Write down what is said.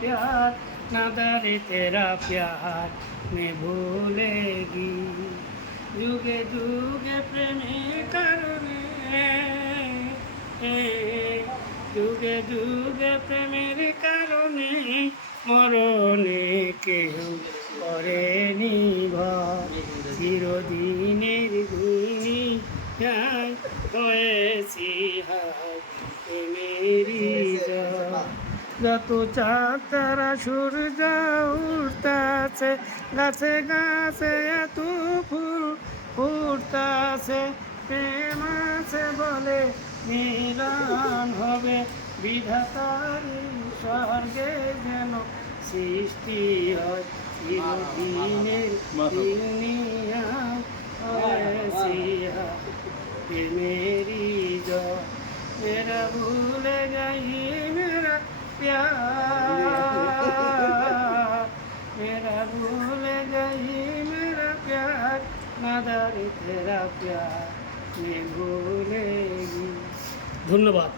प्यार नादारे तेरा प्यार मैं भूलेगी जुगे जुगे प्रेमी करने जुगे जुगे प्रेमेर कारणे मरणे केउ करेनि भय চিরদিনের দুনিয়ায় হয়েছি হায় প্রেমেরই জয়। যত চাঁদ তারা সূর্য উঠতাছে গাছে গাছে এত ফুল ফুটতাছে প্রেম আছে বলে মিলন হবে বিধাতার স্বর্গে যেন সৃষ্টি হয় চিরদিনের দুনিয়ায় হয়েছি হায় প্রেমেরই জয়। मेरा भूल गई मेरा प्यार मेरा भूल गई मेरा प्यार नादारे तेरा प्यार मैं भूलेगी। ধন্যবাদ।